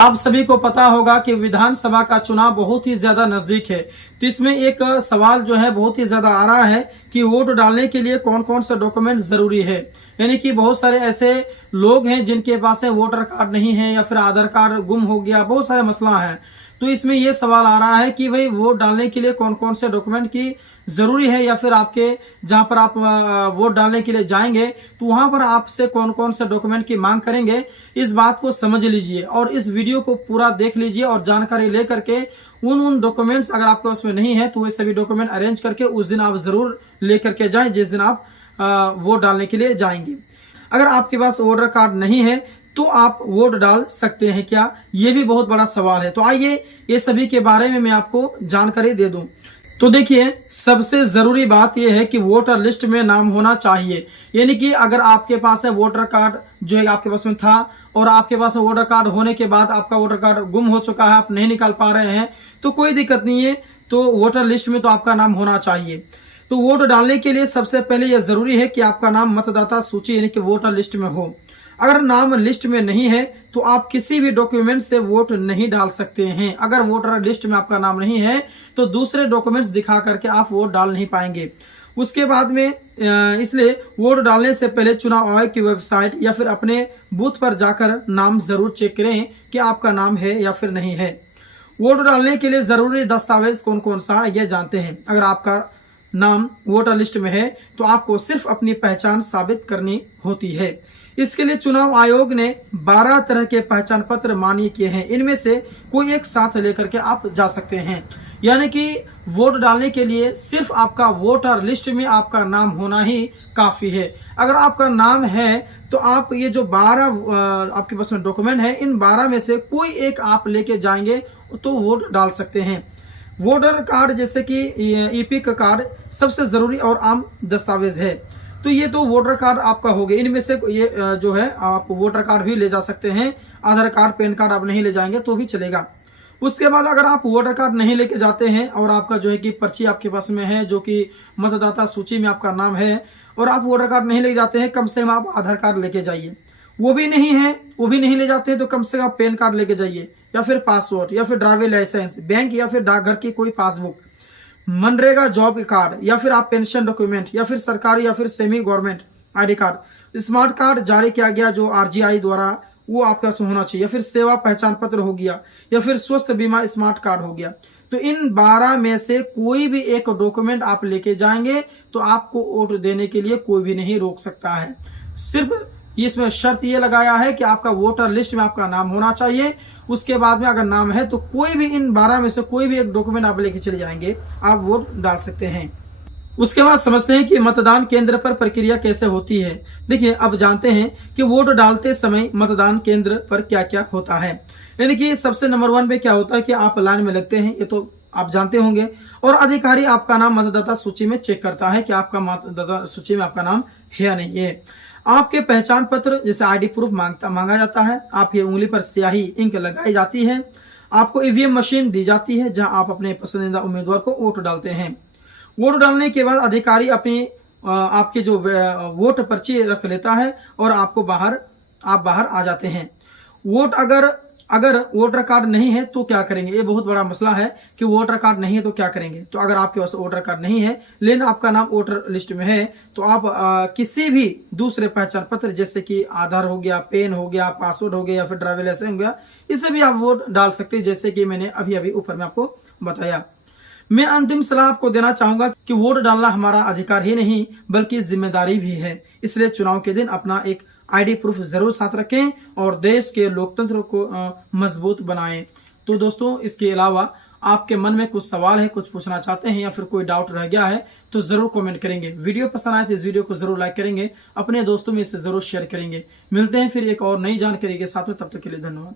आप सभी को पता होगा कि विधानसभा का चुनाव बहुत ही ज्यादा नजदीक है, तो इसमें एक सवाल जो है बहुत ही ज्यादा आ रहा है कि वोट डालने के लिए कौन कौन सा डॉक्यूमेंट जरूरी है। यानी कि बहुत सारे ऐसे लोग हैं जिनके पास वोटर कार्ड नहीं है या फिर आधार कार्ड गुम हो गया, बहुत सारे मसला है। तो इसमें यह सवाल आ रहा है कि भाई वोट डालने के लिए कौन कौन से डॉक्यूमेंट की जरूरी है, या फिर आपके जहां पर आप वोट डालने के लिए जाएंगे तो वहां पर आपसे कौन कौन से डॉक्यूमेंट की मांग करेंगे। इस बात को समझ लीजिए और इस वीडियो को पूरा देख लीजिए और जानकारी लेकर के उन डॉक्यूमेंट्स अगर आपके पास में नहीं है तो वे सभी डॉक्यूमेंट अरेंज करके उस दिन आप जरूर लेकर के जाएं जिस दिन आप वोट डालने के लिए जाएंगे। अगर आपके पास वोटर कार्ड नहीं है तो आप वोट डाल सकते हैं क्या, ये भी बहुत बड़ा सवाल है। तो आइए ये सभी के बारे में मैं आपको जानकारी दे दूं। तो देखिए, सबसे जरूरी बात यह है कि वोटर लिस्ट में नाम होना चाहिए। यानी कि अगर आपके पास है वोटर कार्ड जो है आपके पास में था और आपके पास वोटर कार्ड होने के बाद आपका वोटर कार्ड गुम हो चुका है, आप नहीं निकाल पा रहे हैं, तो कोई दिक्कत नहीं है, तो वोटर लिस्ट में तो आपका नाम होना चाहिए। तो वोट डालने के लिए सबसे पहले यह जरूरी है कि आपका नाम मतदाता सूची यानी कि वोटर लिस्ट में हो। अगर नाम लिस्ट में नहीं है तो आप किसी भी डॉक्यूमेंट से वोट नहीं डाल सकते हैं। अगर वोटर लिस्ट में आपका नाम नहीं है तो दूसरे डॉक्यूमेंट्स दिखा करके आप वोट डाल नहीं पाएंगे। उसके बाद में इसलिए वोट डालने से पहले चुनाव आयोग की वेबसाइट या फिर अपने बूथ पर जाकर नाम जरूर चेक करें कि आपका नाम है या फिर नहीं है। वोट डालने के लिए जरूरी दस्तावेज कौन कौन सा है ये जानते हैं। अगर आपका नाम वोटर लिस्ट में है तो आपको सिर्फ अपनी पहचान साबित करनी होती है। इसके लिए चुनाव आयोग ने 12 तरह के पहचान पत्र मान्य किए हैं। इनमें से कोई एक साथ लेकर के आप जा सकते हैं। यानी कि वोट डालने के लिए सिर्फ आपका वोटर लिस्ट में आपका नाम होना ही काफी है। अगर आपका नाम है तो आप ये जो 12 आपके पास में डॉक्यूमेंट है, इन 12 में से कोई एक आप लेके जाएंगे तो वोट डाल सकते हैं। वोटर कार्ड जैसे कि ईपिक कार्ड सबसे जरूरी और आम दस्तावेज है। तो ये तो वोटर कार्ड आपका हो गया। इनमें से ये जो है आप वोटर कार्ड भी ले जा सकते हैं। आधार कार्ड, पैन कार्ड आप नहीं ले जाएंगे तो भी चलेगा। उसके बाद अगर आप वोटर कार्ड नहीं लेके जाते हैं और आपका जो है कि पर्ची आपके पास में है जो कि मतदाता सूची में आपका नाम है और आप वोटर कार्ड नहीं ले जाते हैं, कम से कम आप आधार कार्ड लेके जाइए। वो भी नहीं है, वो भी नहीं ले जाते तो कम से कम पैन कार्ड लेके जाइए, या फिर पासपोर्ट, या फिर ड्राइविंग लाइसेंस, बैंक या फिर डाकघर की कोई पासबुक, मनरेगा जॉब कार्ड, या फिर आप पेंशन डॉक्यूमेंट, या फिर सरकारी या फिर semi government ID card, smart card जारी किया गया जो आरजीआई द्वारा, वो आपका होना चाहिए, या फिर सेवा पहचान पत्र हो गया, या फिर स्वास्थ्य बीमा स्मार्ट कार्ड हो गया। तो इन 12 में से कोई भी एक डॉक्यूमेंट आप लेके जाएंगे तो आपको वोट देने के लिए कोई भी नहीं रोक सकता है। सिर्फ इसमें शर्त ये लगाया है कि आपका वोटर लिस्ट में आपका नाम होना चाहिए। उसके बाद में अगर नाम है तो कोई भी इन 12 में से कोई भी एक डॉक्यूमेंट आप लेके चले जाएंगे, आप वोट डाल सकते हैं। उसके बाद समझते हैं कि मतदान केंद्र पर प्रक्रिया कैसे होती है। देखिए, अब जानते हैं कि वोट डालते समय मतदान केंद्र पर क्या क्या होता है। यानी कि सबसे नंबर 1 पे क्या होता है कि आप लाइन में लगते हैं, ये तो आप जानते होंगे, और अधिकारी आपका नाम मतदाता सूची में चेक करता है कि आपका मतदाता सूची में आपका नाम है या नहीं है। आपके पहचान पत्र जैसे आईडी प्रूफ मांगा जाता है। आप ये उंगली पर स्याही इंक लगाई जाती है। आपको ईवीएम मशीन दी जाती है जहां आप अपने पसंदीदा उम्मीदवार को वोट डालते हैं। वोट डालने के बाद अधिकारी अपनी आपके जो वोट पर्ची रख लेता है और आपको आप बाहर आ जाते हैं। वोट अगर वोटर कार्ड नहीं है तो क्या करेंगे, ये बहुत बड़ा मसला है कि वोटर कार्ड नहीं है तो क्या करेंगे। तो अगर आपके पास वोटर कार्ड नहीं है लेकिन आपका नाम वोटर लिस्ट में है तो आप किसी भी दूसरे पहचान पत्र जैसे कि आधार हो गया, पेन हो गया, पासपोर्ट हो गया, या फिर ड्राइविंग लाइसेंस हो गया, इससे भी आप वोट डाल सकते हैं, जैसे कि मैंने अभी ऊपर में आपको बताया। मैं अंतिम सलाह आपको देना चाहूंगा कि वोट डालना हमारा अधिकार ही नहीं बल्कि जिम्मेदारी भी है। इसलिए चुनाव के दिन अपना एक आईडी प्रूफ जरूर साथ रखें और देश के लोकतंत्र को मजबूत बनाएं। तो दोस्तों, इसके अलावा आपके मन में कुछ सवाल है, कुछ पूछना चाहते हैं या फिर कोई डाउट रह गया है तो जरूर कमेंट करेंगे। वीडियो पसंद आए तो इस वीडियो को जरूर लाइक करेंगे, अपने दोस्तों में इसे जरूर शेयर करेंगे। मिलते हैं फिर एक और नई जानकारी के साथ में, तब तक के लिए धन्यवाद।